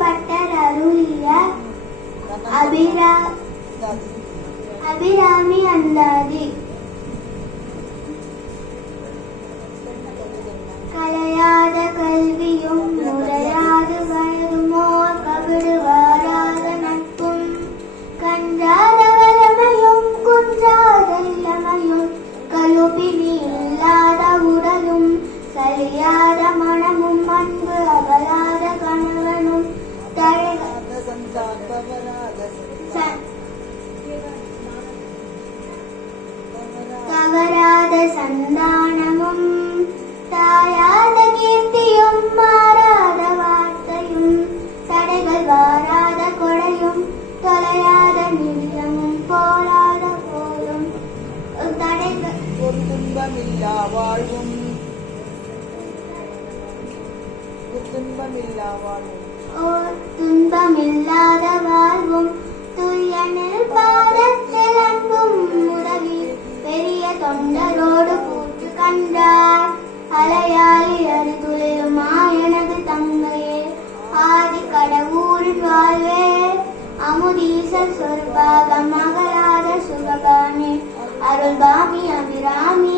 Butter அருளிய அபிராமி அந்தாதி. கலையாத கல்வியும் முறையாது வயதுமோர் கவிடு வாராத நட்பும் கஞ்சாத வளமையும் குன்றாத இளமையும் கலுபினி இல்லாத உடலும் சலியாத மனமும் அன்பு அகலாத கணவனும் தவறாத சந்தானமும் தாயாத கீர்த்தியும் மாறாத வார்த்தையும் தடைகள் வாராத கொடையும் தொலையாத நிதியமும் போராத போரும் தடைகள் ஒரு துன்பமில்லா வாழ்வும் துன்பமில்லாத வாழ்வும் துயனில் பாதத்தில் அன்பும் உதவி பெரிய தொண்டரோடு கூற்று கண்டார் அலையாளி அது துளிருமா எனது தங்கையே ஆதி கடவுளின் வாழ்வே அமுதீசர் சொற்பாகம் மகளாத சுகபானே அருள்பாமி அபிராமி